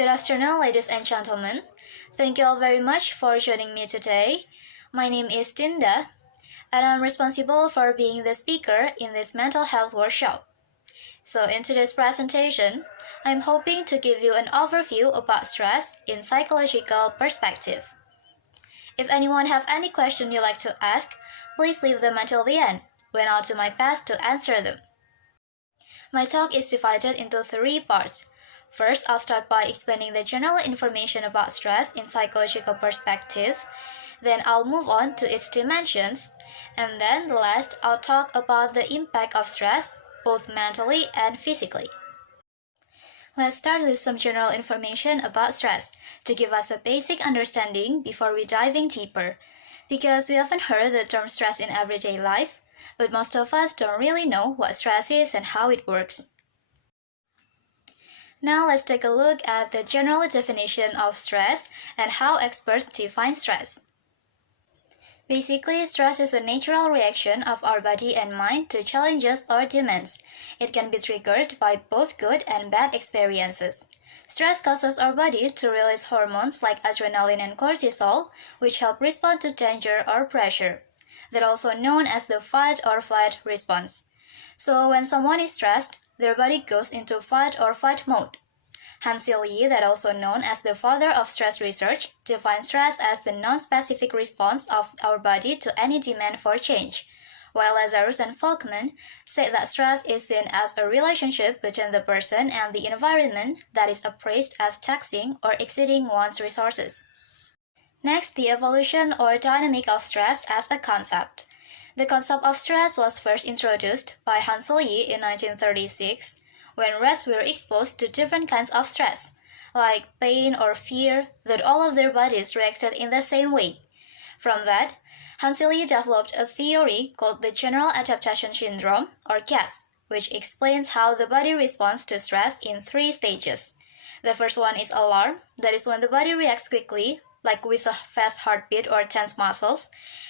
Good afternoon, ladies and gentlemen. Thank you all very much for joining me today. My name is Dinda, and I'm responsible for being the speaker in this mental health workshop. So in today's presentation, I'm hoping to give you an overview about stress in psychological perspective. If anyone have any question you'd like to ask, please leave them until the end, when I'll do my best to answer them. My talk is divided into 3 parts. First, I'll start by explaining the general information about stress in psychological perspective. Then I'll move on to its dimensions. And then the last, I'll talk about the impact of stress, both mentally and physically. Let's start with some general information about stress, to give us a basic understanding before we diving deeper. Because we often heard the term stress in everyday life, but most of us don't really know what stress is and how it works. Now let's take a look at the general definition of stress and how experts define stress. Basically, stress is a natural reaction of our body and mind to challenges or demands. It can be triggered by both good and bad experiences. Stress causes our body to release hormones like adrenaline and cortisol, which help respond to danger or pressure. They're also known as the fight or flight response. So when someone is stressed, their body goes into fight or flight mode. Hans Selye, that also known as the father of stress research, defines stress as the non-specific response of our body to any demand for change, while Lazarus and Folkman say that stress is seen as a relationship between the person and the environment that is appraised as taxing or exceeding one's resources. Next, the evolution or dynamic of stress as a concept. The concept of stress was first introduced by Hans Selye in 1936, when rats were exposed to different kinds of stress, like pain or fear, that all of their bodies reacted in the same way. From that, Hans Selye developed a theory called the General Adaptation Syndrome, or GAS, which explains how the body responds to stress in 3 stages. The first one is alarm, that is when the body reacts quickly, like with a fast heartbeat or tense muscles.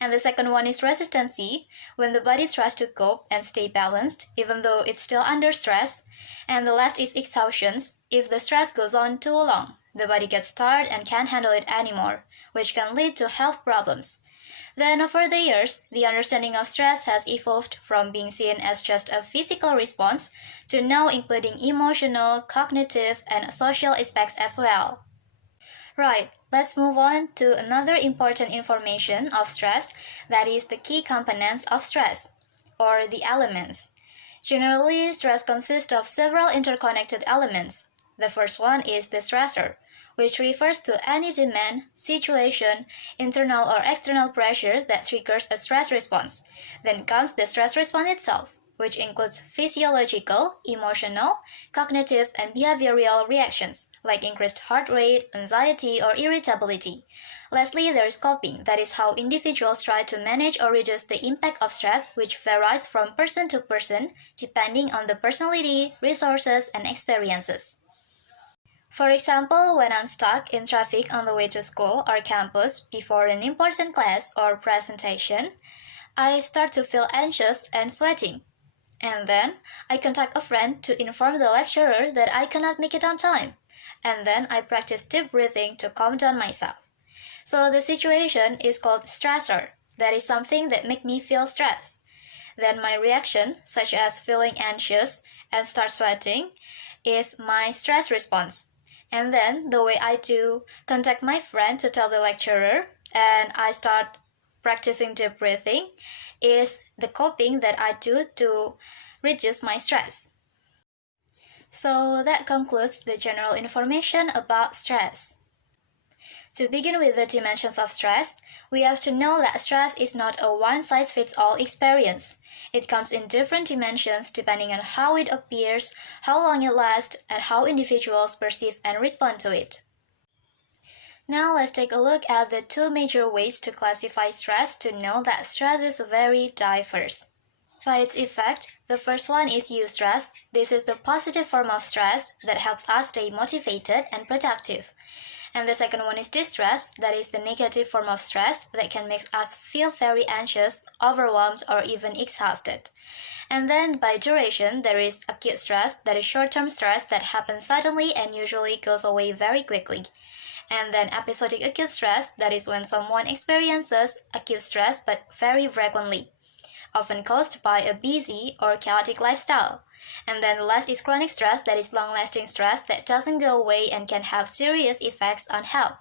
And the second one is resistancy, when the body tries to cope and stay balanced, even though it's still under stress. And the last is exhaustion, if the stress goes on too long, the body gets tired and can't handle it anymore, which can lead to health problems. Then over the years, the understanding of stress has evolved from being seen as just a physical response to now including emotional, cognitive, and social aspects as well. Right, let's move on to another important information of stress, that is the key components of stress, or the elements. Generally, stress consists of several interconnected elements. The first one is the stressor, which refers to any demand, situation, internal or external pressure that triggers a stress response. Then comes the stress response itself, which includes physiological, emotional, cognitive, and behavioral reactions, like increased heart rate, anxiety, or irritability. Lastly, there is coping, that is how individuals try to manage or reduce the impact of stress, which varies from person to person, depending on the personality, resources, and experiences. For example, when I'm stuck in traffic on the way to school or campus before an important class or presentation, I start to feel anxious and sweating. And then, I contact a friend to inform the lecturer that I cannot make it on time. And then I practice deep breathing to calm down myself. So the situation is called stressor. That is something that makes me feel stressed. Then my reaction, such as feeling anxious and start sweating, is my stress response. And then the way I do contact my friend to tell the lecturer, and I start practicing deep breathing, is the coping that I do to reduce my stress. So that concludes the general information about stress. To begin with the dimensions of stress, we have to know that stress is not a one-size-fits-all experience. It comes in different dimensions depending on how it appears, how long it lasts, and how individuals perceive and respond to it. Now let's take a look at the 2 major ways to classify stress to know that stress is very diverse. By its effect, the first one is eustress. This is the positive form of stress that helps us stay motivated and productive. And the second one is distress, that is the negative form of stress that can make us feel very anxious, overwhelmed, or even exhausted. And then by duration, there is acute stress, that is short-term stress that happens suddenly and usually goes away very quickly. And then episodic acute stress, that is when someone experiences acute stress but very frequently, often caused by a busy or chaotic lifestyle. And then the last is chronic stress, that is long-lasting stress that doesn't go away and can have serious effects on health.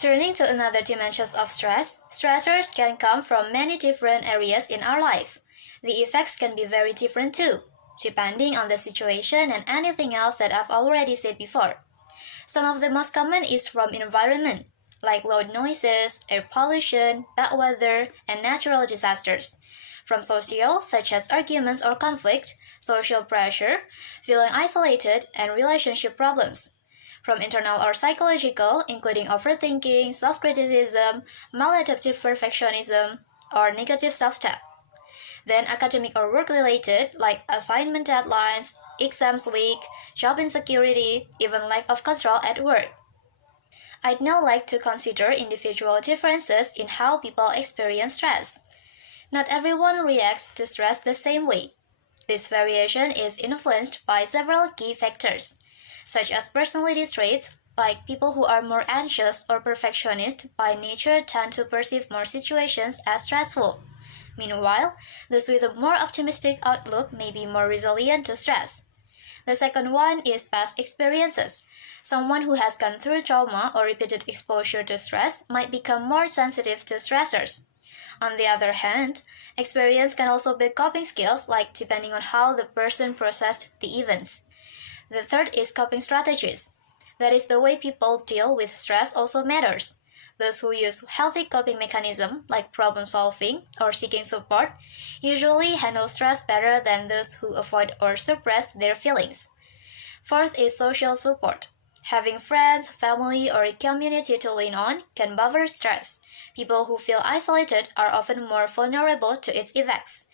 Turning to another dimensions of stress, stressors can come from many different areas in our life. The effects can be very different too, depending on the situation and anything else that I've already said before. Some of the most common is from environment, like loud noises, air pollution, bad weather, and natural disasters. From social, such as arguments or conflict, social pressure, feeling isolated, and relationship problems. From internal or psychological, including overthinking, self-criticism, maladaptive perfectionism, or negative self-talk. Then academic or work-related, like assignment deadlines, exams week, job insecurity, even lack of control at work. I'd now like to consider individual differences in how people experience stress. Not everyone reacts to stress the same way. This variation is influenced by several key factors, such as personality traits, like people who are more anxious or perfectionist by nature tend to perceive more situations as stressful. Meanwhile, those with a more optimistic outlook may be more resilient to stress. The second one is past experiences. Someone who has gone through trauma or repeated exposure to stress might become more sensitive to stressors. On the other hand, experience can also build coping skills, like depending on how the person processed the events. The third is coping strategies. That is, the way people deal with stress also matters. Those who use healthy coping mechanisms, like problem solving or seeking support, usually handle stress better than those who avoid or suppress their feelings. Fourth is social support. Having friends, family, or a community to lean on can buffer stress. People who feel isolated are often more vulnerable to its effects.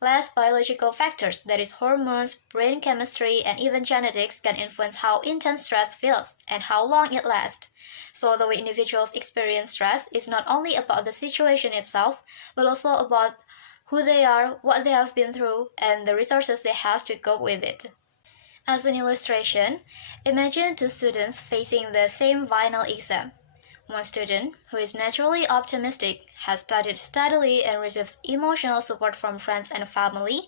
Last, biological factors, that is hormones, brain chemistry, and even genetics can influence how intense stress feels and how long it lasts. So the way individuals experience stress is not only about the situation itself, but also about who they are, what they have been through, and the resources they have to cope with it. As an illustration, imagine two students facing the same final exam. One student, who is naturally optimistic, has studied steadily and receives emotional support from friends and family,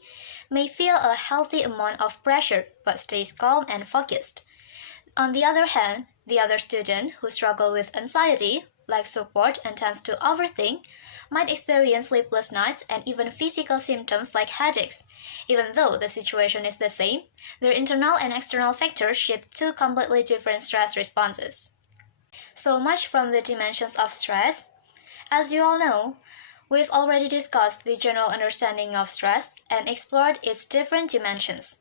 may feel a healthy amount of pressure but stays calm and focused. On the other hand, the other student, who struggles with anxiety, lacks support and tends to overthink, might experience sleepless nights and even physical symptoms like headaches. Even though the situation is the same, their internal and external factors shape two completely different stress responses. So much from the dimensions of stress. As you all know, we've already discussed the general understanding of stress and explored its different dimensions.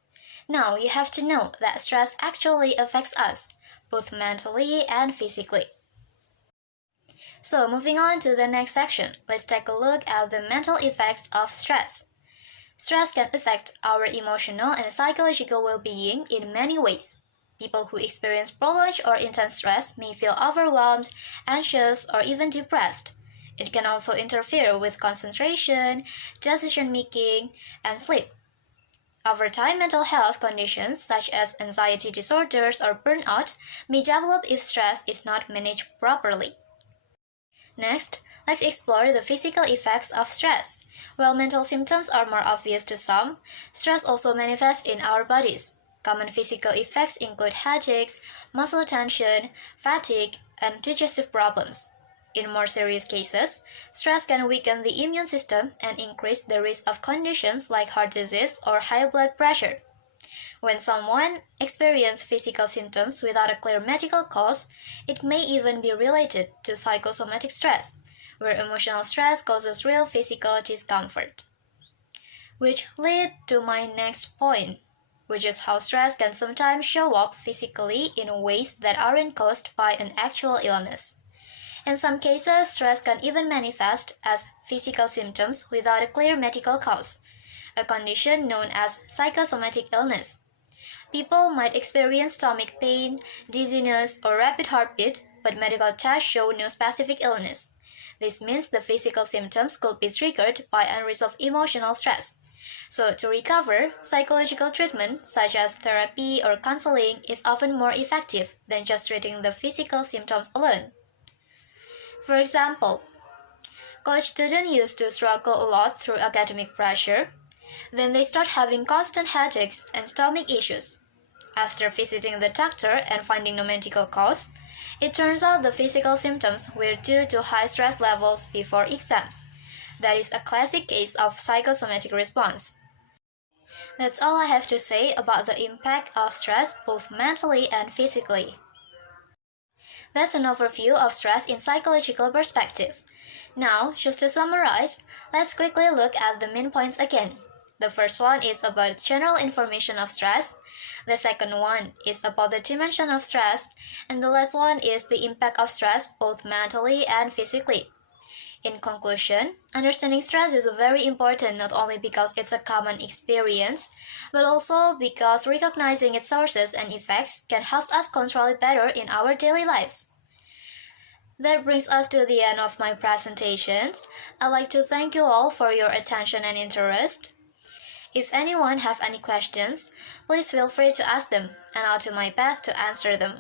Now you have to know that stress actually affects us, both mentally and physically. So moving on to the next section, let's take a look at the mental effects of stress. Stress can affect our emotional and psychological well-being in many ways. People who experience prolonged or intense stress may feel overwhelmed, anxious, or even depressed. It can also interfere with concentration, decision-making, and sleep. Over time, mental health conditions such as anxiety disorders or burnout may develop if stress is not managed properly. Next, let's explore the physical effects of stress. While mental symptoms are more obvious to some, stress also manifests in our bodies. Common physical effects include headaches, muscle tension, fatigue, and digestive problems. In more serious cases, stress can weaken the immune system and increase the risk of conditions like heart disease or high blood pressure. When someone experiences physical symptoms without a clear medical cause, it may even be related to psychosomatic stress, where emotional stress causes real physical discomfort. Which leads to my next point, which is how stress can sometimes show up physically in ways that aren't caused by an actual illness. In some cases, stress can even manifest as physical symptoms without a clear medical cause, a condition known as psychosomatic illness. People might experience stomach pain, dizziness, or rapid heartbeat, but medical tests show no specific illness. This means the physical symptoms could be triggered by unresolved emotional stress. So, to recover, psychological treatment, such as therapy or counseling, is often more effective than just treating the physical symptoms alone. For example, college students used to struggle a lot through academic pressure. Then they start having constant headaches and stomach issues. After visiting the doctor and finding no medical cause, it turns out the physical symptoms were due to high stress levels before exams. That is a classic case of psychosomatic response. That's all I have to say about the impact of stress both mentally and physically. That's an overview of stress in psychological perspective. Now, just to summarize, let's quickly look at the main points again. The first one is about general information of stress. The second one is about the dimension of stress. And the last one is the impact of stress both mentally and physically. In conclusion, understanding stress is very important not only because it's a common experience, but also because recognizing its sources and effects can help us control it better in our daily lives. That brings us to the end of my presentations. I'd like to thank you all for your attention and interest. If anyone have any questions, please feel free to ask them, and I'll do my best to answer them.